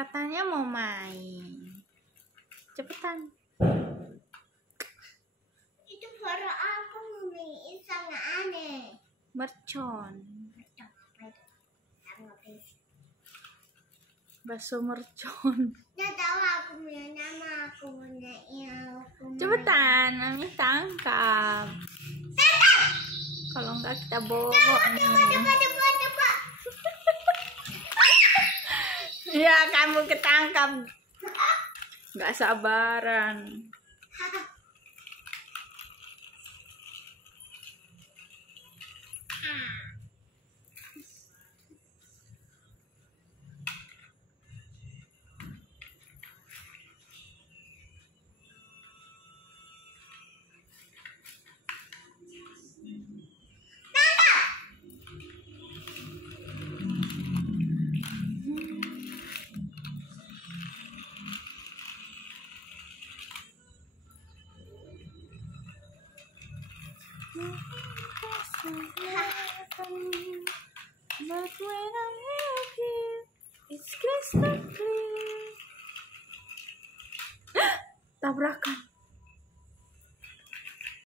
Katanya mau main. Cepetan. Itu suara apa, Mami? Itu sangat aneh. Mercon. Mercon apa itu? Sangat berisik. Bakso mercon. Nggak tahu, aku punya nama, aku punya Cepetan, Mami tangkap. Kalau enggak kita bawa nih. Coba. Ya, kamu ketangkap. Nggak sabaran. But when I'm with you, it's crystal clear. Tabrakan.